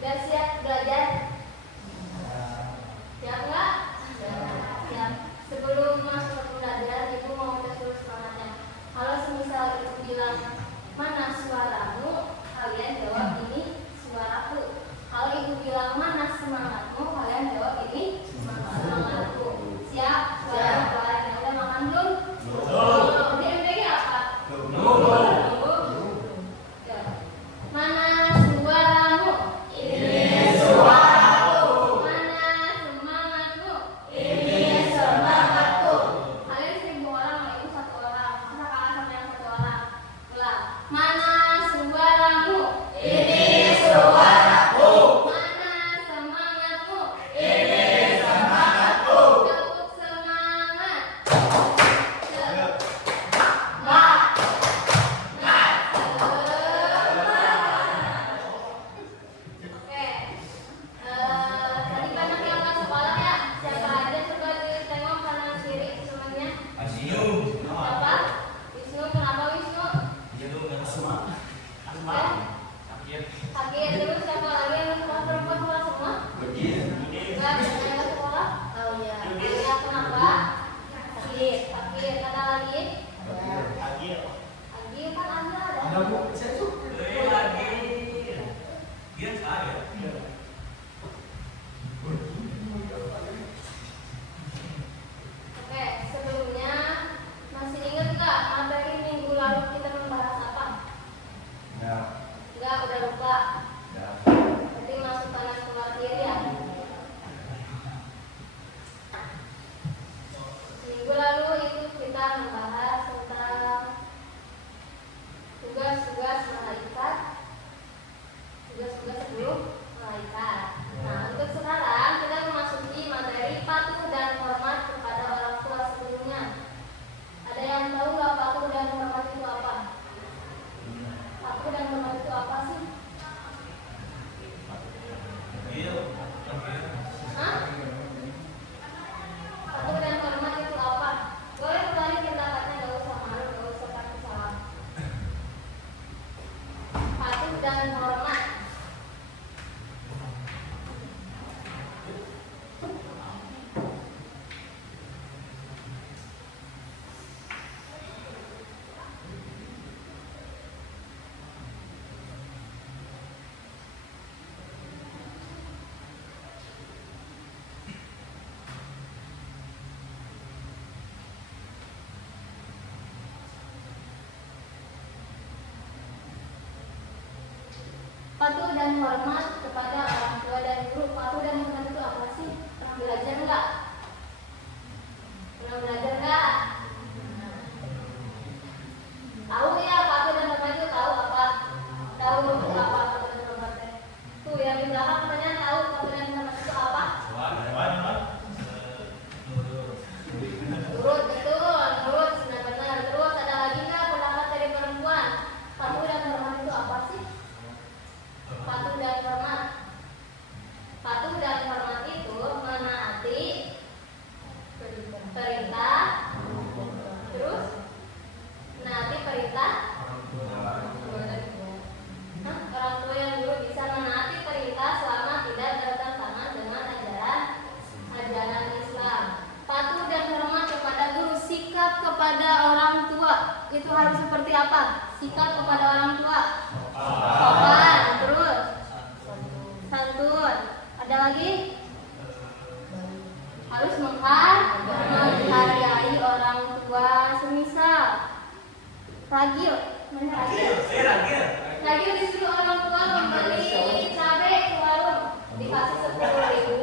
Udah siap belajar? Siap nggak? Siap. Sebelum masuk ke pembelajaran, ibu mau tes dulu semangatnya. Kalau semisal ibu bilang mana suaramu, kalian jawab ini suaraku. Kalau ibu bilang mana semangatmu, kalian jawab ini semangatku. Siap? Suara yang udah makan belum? Belum. Di MPG apa? Belum. Mana suaramu? Ini suaraku. Mana semangatmu? Ini semangatku. Kalian 1000 orang, sama ibu 1 orang. Masa kalah sama yang 1 orang? Ulang. Mana suaramu? Ini suaraku. Mana semangatmu? Ini semangatku. Tepuk semangat. Oke, tadi banyak yang nggak sekolah ya. Siapa aja coba ditengok kanan kiri semuanya. Siapa? Wisnu, kenapa Wisnu? Sakit. Terus siapa lagi yang sekolah? Perempuan sekolah semua? Enggak, ada yang nggak sekolah? Oh iya. Iya, kenapa? Sakit. Ada lagi? Lagi kan ada. Oke, sebelumnya masih ingat nggak materi minggu lalu kita membahas apa? Enggak, udah lupa. Berarti masuk kanan keluar kiri ya. Minggu lalu itu kita membahas tentang tugas-tugas malaikat, tugas-tugas sebelum malaikat. Nah, untuk sekarang kita memasuki materi patuh dan hormat kepada orang tua sebelumnya. Ada yang tahu nggak patuh dan hormat itu apa? Patuh dan hormat itu apa sih? Hah? Patuh dan hormat itu apa? Boleh kembali pendapatnya, nggak usah malu, nggak usah takut salah. Patuh dan hormat. Patuh dan hormat kepada orang tua dan guru. Patuh dan hormat itu apa sih? Pernah belajar nggak? Tahu ya patuh dan hormat itu tahu apa? Tahu apa patuh dan hormatnya? Tuh yang di belakang katanya tahu patuh dan hormat itu apa? Nurut, betul. Nurut, benar-benar. Terus ada lagi nggak pendapat dari perempuan? Patuh dan hormat itu apa sih? Patuh dan hormat. Patuh dan hormat itu menaati perintah. Terus menaati perintah. Orang tua yang dulu bisa menaati perintah selama tidak bertentangan dengan ajaran Islam. Patuh dan hormat kepada guru. Sikap kepada orang tua itu harus seperti apa? Sikap kepada orang tua sopan, terus santun. Ada lagi? Harus menghargai orang tua. Semisal Ragil, Ragil disuruh orang tua membeli cabai ke warung, dikasih 10.000,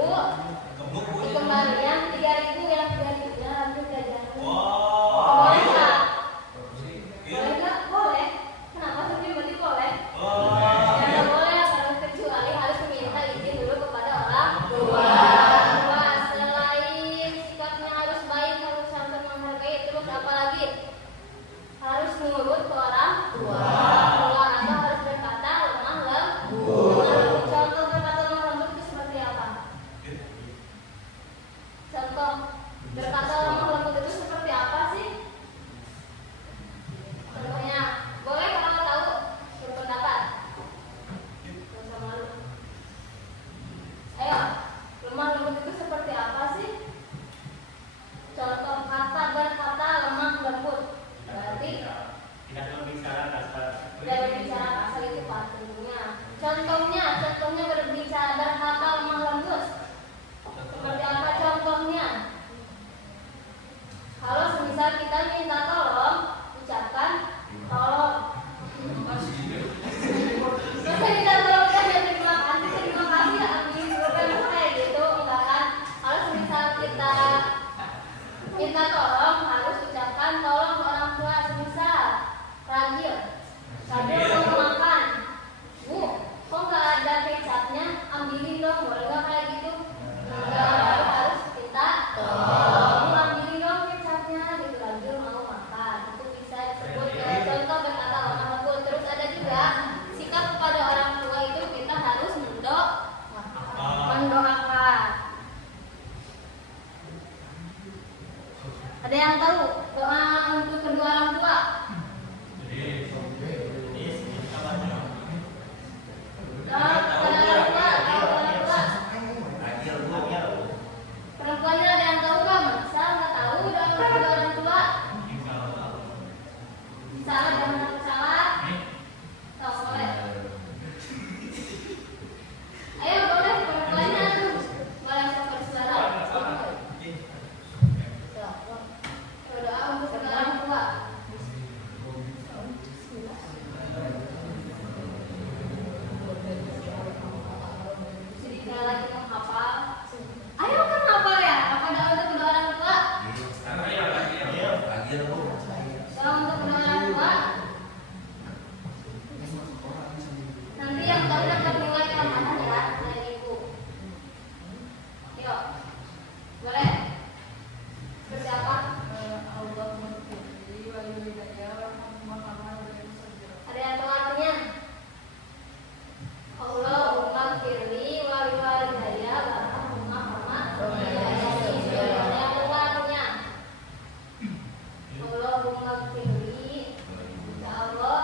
dikembalikan 3.000, yang 3.000-nya Ragil jajan. Boleh nggak? Boleh. Kenapa sih? Contohnya berbicara berkata lemah lembut. Seperti apa contohnya? Kalau semisal kita minta tolong, ucapkan tolong. Masa kita tolong kan ya terima kasih ambil bukan kayak gitu, enggak kan? Kalau semisal kita minta tolong harus ucapkan tolong ke orang tua. Semisal Ragil mau makan, Bu, kok nggak ada kecapnya? Ambilin dong, boleh nggak kayak gitu? Enggak, harus kita tolong ambilin dong kecapnya gitu. Ragil mau makan, itu bisa disebut contoh berkata lemah lembut. Terus ada juga sikap kepada orang tua itu kita harus mendoakan. Ada yang tahu doa untuk kedua orang tua? Perempuannya ada yang tahu nggak? Masa nggak tahu doa untuk kedua orang tua? Salah, jangan salah. Tahu boleh. Ayo boleh perempuannya tuh, boleh bersuara. Doa untuk kedua orang tua. Sedikit lagi menghafal. Ayo kan hafal ya? Apa doa untuk kedua orang tua? Doa untuk kedua orang tua. Nanti yang tahu dapat nilai tambahan ya dari ibu. Yuk, boleh. Seperti apa? Ada yang tahu artinya? Allahumma firli wa liwalidayya warhamhuma kama rabbayani shaghira. Ada yang tahu artinya? Allahumma firli, ya Allah,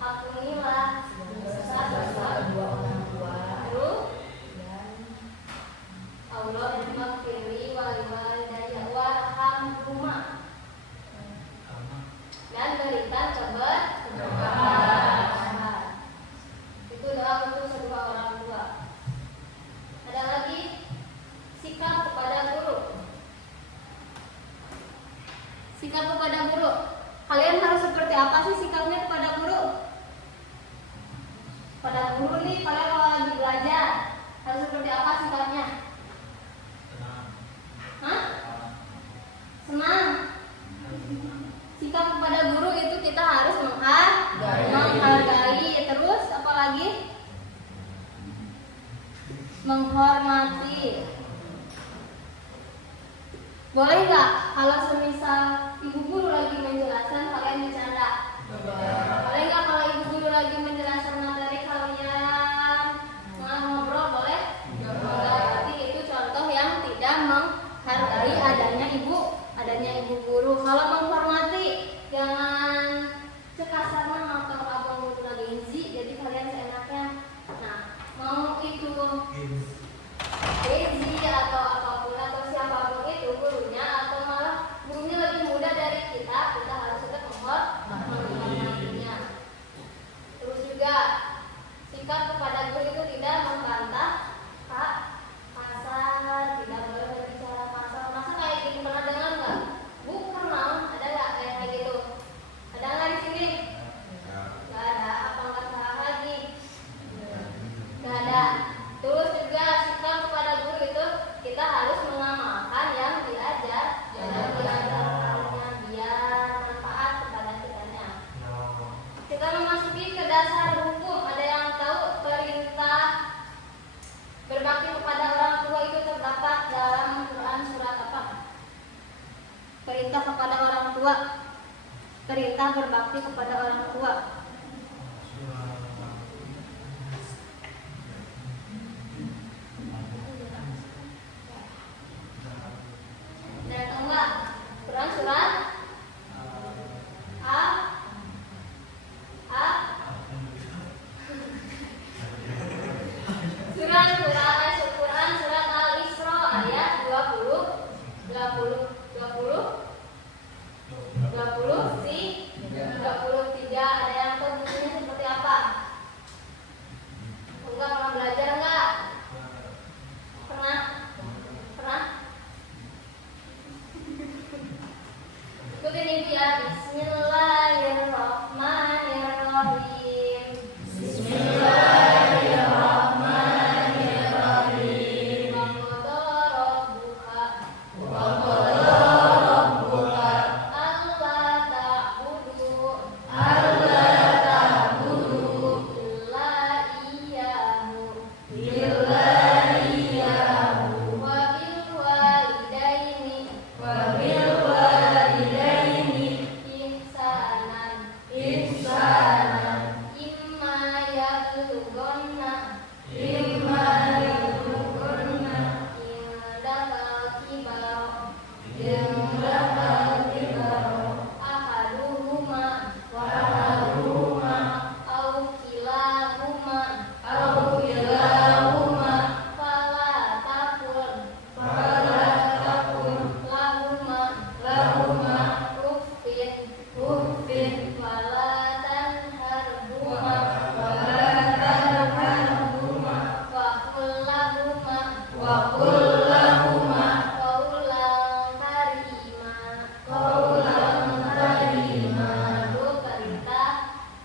ampunilah dosa-dosa kedua orang tua. Terus Allahumma firli wa liwalidayya warhamhuma, dan berikan keberkahan. Itu doa untuk kedua orang tua. Ada lagi sikap kepada guru. Sikap kepada guru. Kalian harus seperti apa sih sikapnya kepada guru? Pada guru nih, kalian kalau lagi belajar harus seperti apa sikapnya? Hah? Senang. Sikap kepada guru itu kita harus menghargai. Terus apa lagi? Menghormati. Boleh nggak kalau semisal ibu guru lagi menjelaskan kalian bercanda? Boleh nggak kalau ibu guru lagi menjelaskan materi kalian ngobrol? Boleh? Berarti itu contoh yang tidak menghargai adanya ibu guru. Kalau menghormati, jangan sekasarnya atau abang guru lagi izin, jadi kalian seenaknya. Nah, mau itu Ezi atau apapun atau siapapun itu gurunya, atau malah gurunya lebih muda dari kita harus tetap menghormatinya. Terus juga sikap kepada guru itu tidak membantah kasar, tidak boleh berbicara kasar. Masa kayak gitu pernah dengar nggak? Bu, pernah? Ada nggak kayak gitu? Ada nggak di sini? Nggak ada. Apa nggak salah lagi? Nggak ada. Terus juga sikap kepada guru itu kita harus mengamalkan yang diajar, biar manfaat kepada kitanya. Kita memasuki ke dasar hukum. Ada yang tahu perintah berbakti kepada orang tua itu terdapat dalam Quran surat apa? Perintah kepada orang tua. Perintah berbakti kepada orang tua. Dan enggak, Quran surat Quran surat Al-Isra ayat 23. juga pernah belajar nggak? Pernah? Pernah? Ikutin ibu ya. Bismillahirrahmanirrahim. Bismillahirrahmanirrahim. Wa qadara rabbuka alla ta'budu illa iyyahu wa bil walidaini ihsanan imma yablughanna indakal kibaro ahaduhuma aw kilahuma fala takun lahuma uffin wala tanharhuma wa qul lahuma qawlan karima. Lalu perintah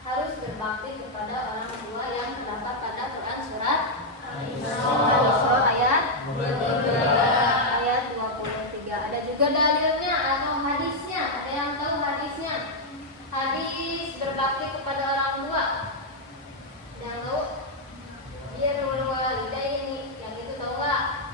harus berbakti kepada orang tua yang terdapat pada Quran surat Al-Isra ayat 23. Ada juga dalilnya atau hadisnya. Ada yang tahu hadisnya? Hadis berbakti kepada orang tua. Yang tahu? Birrul walidaini. Yang itu tahu nggak?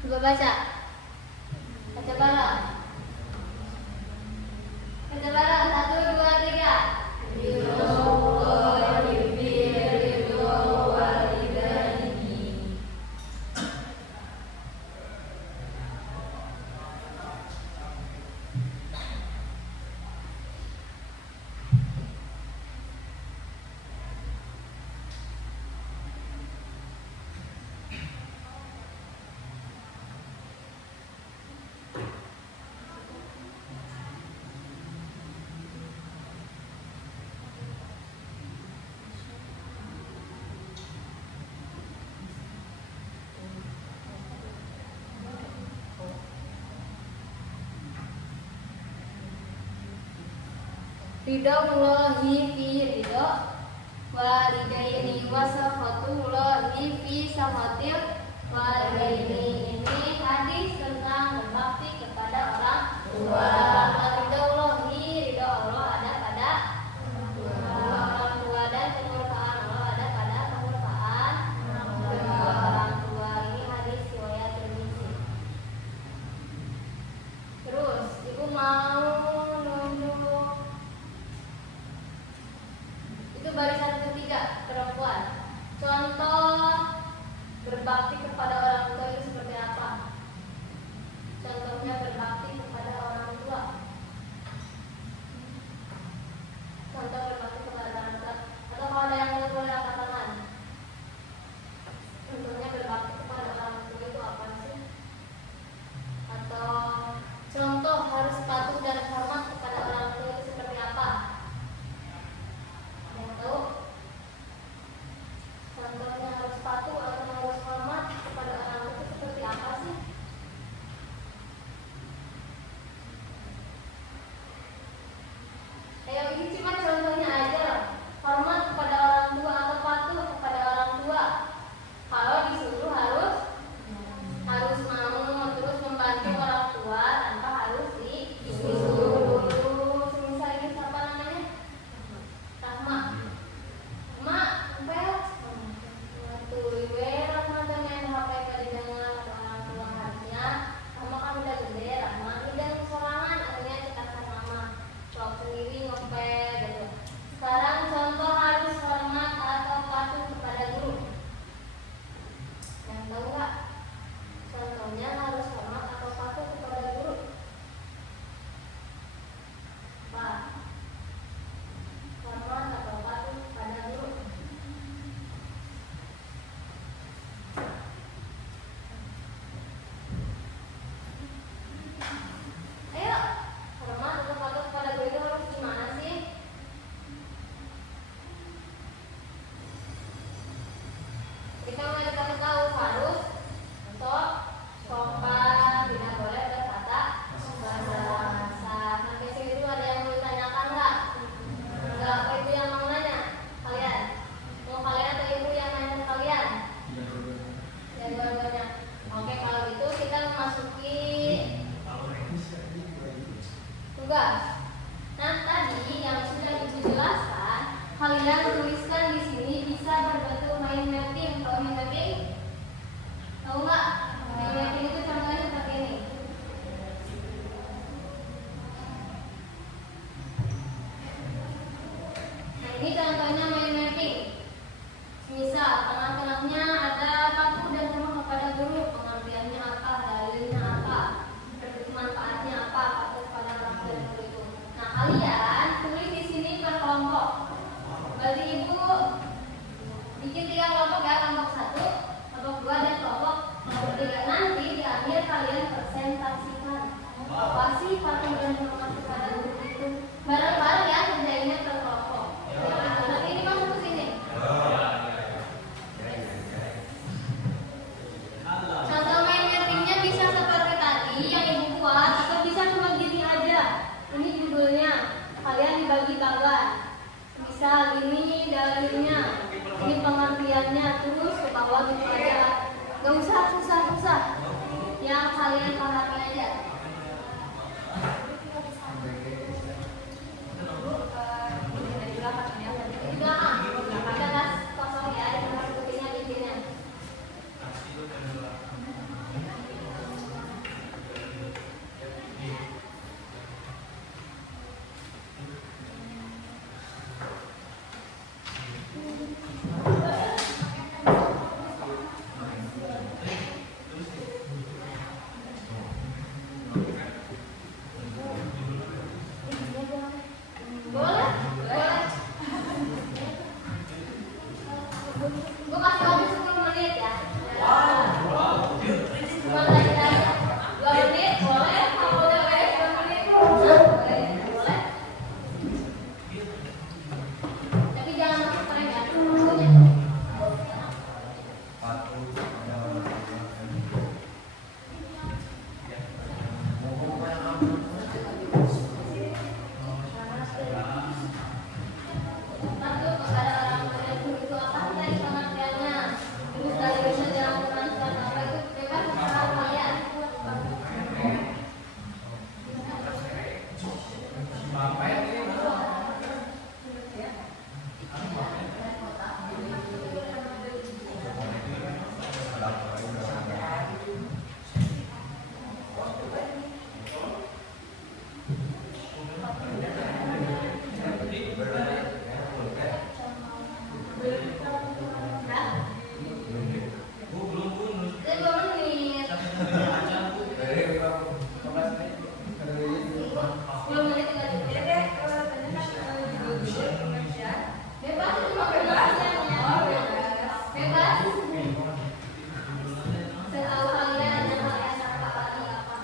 Coba baca. Baca bareng. Baca bareng. 1, 2, 3. Ridaullahi fi ridho walidaini wa sakhatullahi fi sakhatil walidaini. Ini hadis tentang berbakti kepada orang tua. Ridaullahi, ridho Allah ada pada orang tua, dan kemurkaan Allah ada pada kemurkaan orang tua. Ini hadis riwayat Tirmidzi. Terus ibu mau itu barisan ketiga, perempuan. Contoh berbakti kepada orang tua itu seperti apa? Contohnya berbakti kepada orang tua. Contoh berbakti kepada orang tua. Atau kalau ada yang boleh angkat tangan. Contohnya berbakti kepada orang tua itu apa sih? Atau contoh harus patuh dan hormat kepada orang tua itu seperti apa? Yang tahu? Contohnya harus patuh atau harus hormat kepada orang tua itu seperti apa sih? Ayo, ini cuma contohnya aja. Hormat kepada orang tua atau patuh kepada orang tua. Kalau disuruh harus mau, terus membantu orang tua tanpa harus disuruh dulu. Semisal ini siapa namanya? Rahma. Mak, bel. Tuh, iwe Rahma dengan HP tadi dengan orang tua harusnya. Rahma kan udah gede, Rahma ini dan sorangan akhirnya kita tugas. Nah, tadi yang sudah Ibu jelaskan, kalian tuliskan di sini bisa berbentuk mind mapping. Tahu mind mapping? Tahu nggak? Mind mapping itu contohnya seperti ini. Nah, ini contohnya mind mapping. Misal, tengah-tengahnya ada patuh dan sama kepada guru. Pengertiannya apa? Dalilnya apa? Manfaatnya apa? Patuh pada orang dan guru itu. Nah, kalian tulis di sini per kelompok. Berarti Ibu bikin 3 kelompok ya, kelompok 1, kelompok 2, dan kelompok 3. Nanti di akhir kalian presentasikan apa sih patuh dan hormat kepada guru itu. Bareng-bareng ya kerjainnya per kelompok. Nanti ini masuk ke sini. Contoh mind mappingnya bisa seperti tadi yang Ibu buat, atau bisa cuma gini aja. Ini judulnya, kalian dibagi bagan. Misal ini dalilnya, ini pengertiannya, terus ke bawah gitu aja. Gak usah susah-susah, yang kalian pahami aja. Di belakang, ada tas kosong ya, yang harus buktinya di sini. Boleh? Boleh. Gue kasih waktu 10 menit ya. Cuma lagi aja. 2 menit boleh. Kalau udah beres 2 menit boleh. Boleh. Tapi jangan masuk frame ya. Maksudnya. Masuk kepada orang tua guru itu apa sih tadi pengertiannya. Terus dalilnya dalam bermanfaat apa itu bebas terserah kalian. Jadi 2 menit. 10 menit tinggal di bebas cuma bebas ya. Bebas. Setahu kalian yang kalian sepakati apa.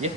Yeah.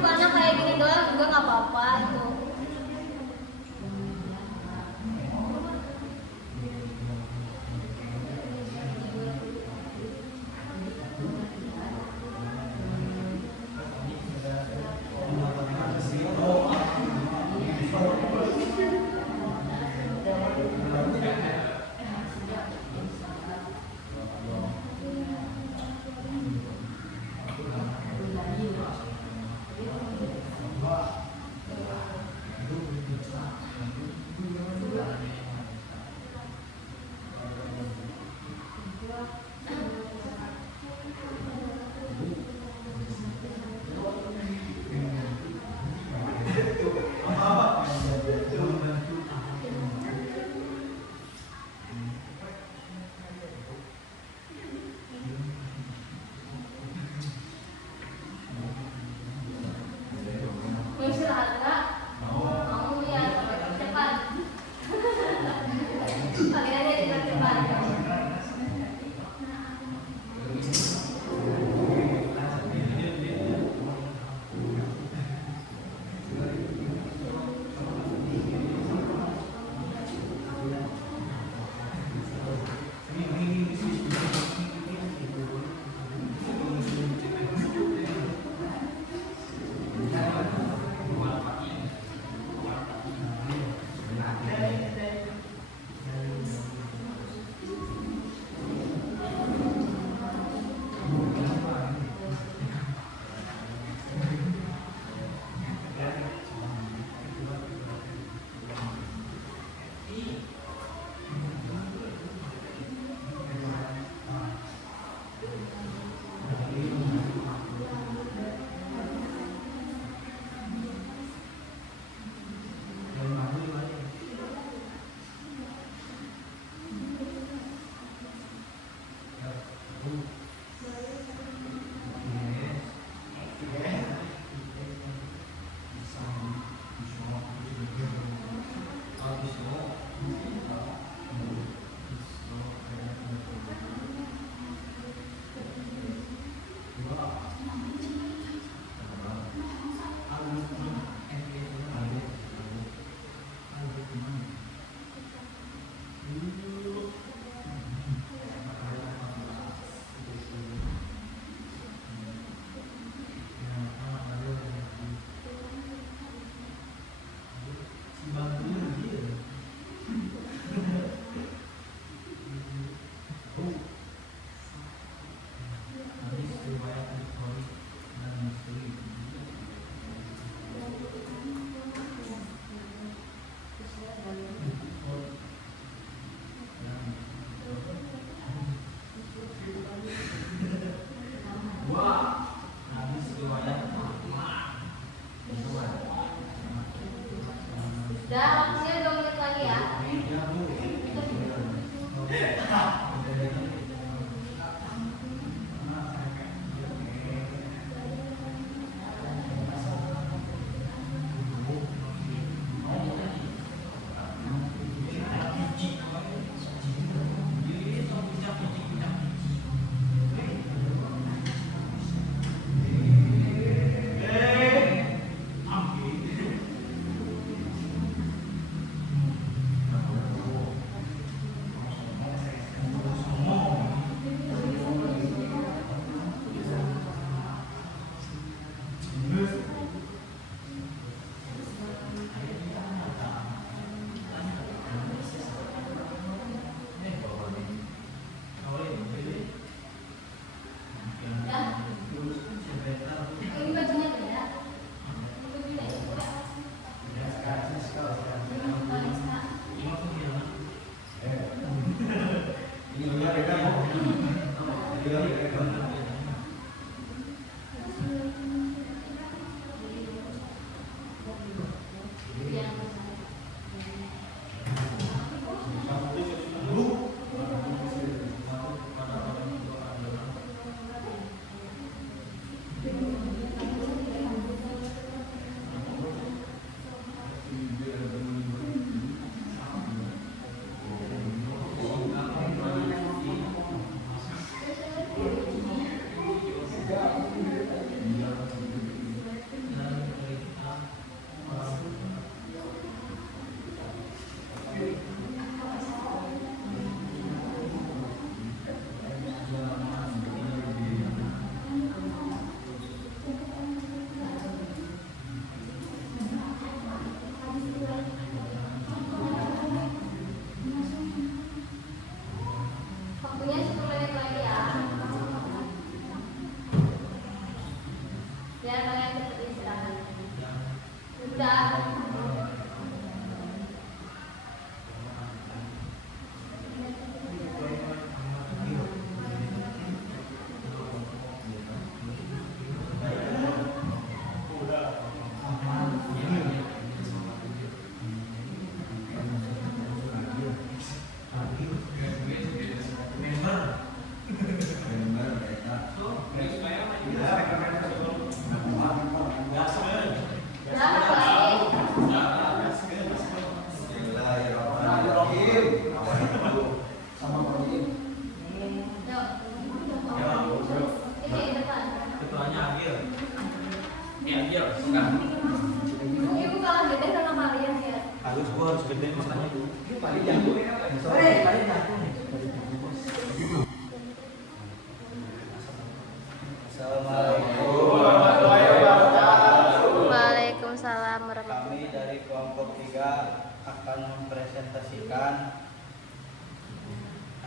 bukannya kayak gini doang juga nggak apa-apa itu.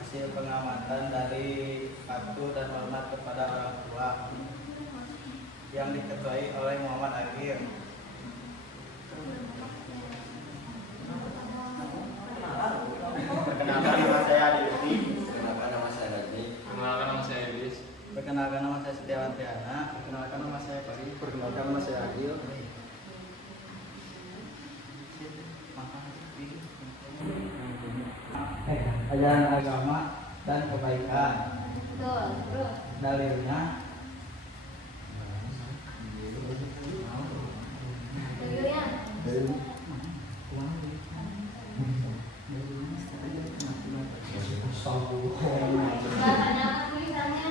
hasil pengamatan dari patuh dan hormat kepada orang tua yang diketuai oleh Muhammad Agil. Perkenalkan nama saya Adi. Kenapa nama saya Radni? Perkenalkan nama saya Iblis. Perkenalkan nama saya Setiawan Triana. Perkenalkan nama saya Pari. Perkenalkan nama saya Agil. Ajaran agama dan kebaikan. Betul. Terus. Dalilnya Dalilnya. Bahasanya apa tulisannya?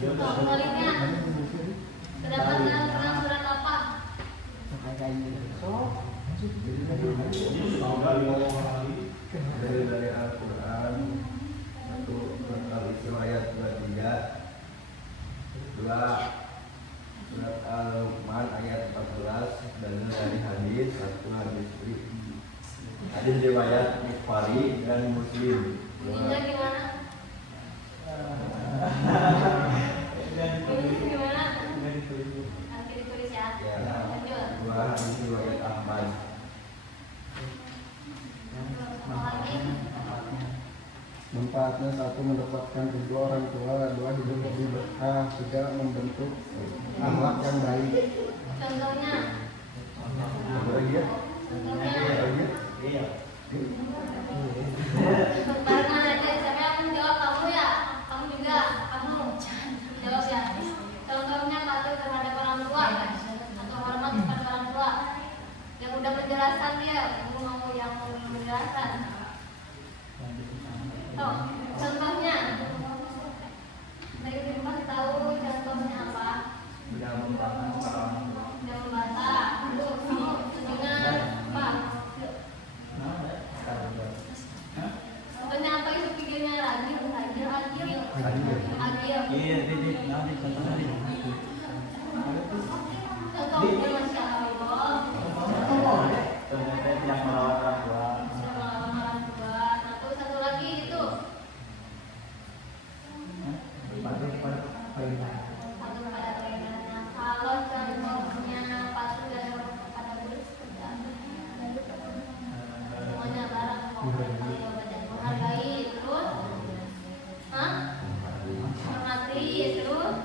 Pengalihnya. Terdapat dalam surat apa? Dari Al-Quran satu Al-Isra ayat 23, dua surat Al-Luqman ayat 14, dan dari hadis satu hadis riwayat Bukhari dan Muslim. Bunyinya gimana? Bunyinya gimana? Nanti ditulis ya. Ya, Lanjut. dua hadis riwayat Ahmad. Apa lagi? Manfaatnya satu mendapatkan kedua orang tua, dua hidup lebih berkah, tiga membentuk akhlak yang baik. Contohnya. Apa lagi ya? Contohnya. iya. Barengan aja. Siapa yang menjawab? Kamu ya? Kamu juga? Kamu jawab ya. Contohnya patuh terhadap orang tua atau hormat kepada orang tua. Yang udah menjelaskan dia, ibu mau yang menjelaskan. Toh, contohnya. Dari rumah tahu contohnya apa? Sudah merupakan orang tua. Yang membaca. Lalu kamu dengan apa? Contohnya apa itu videonya lagi? Agil. Iya, Didi. Nanti contohnya. Contohnya Masya Allah. Ternyata yang merawat orang tua. Satu lagi itu Patuh kepada kebaikan. patuh pada perintahnya. Kalau contohnya patuh dan hormat kepada guru seperti apa? Semuanya barang menghargai terus, hormati terus,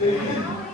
Iya.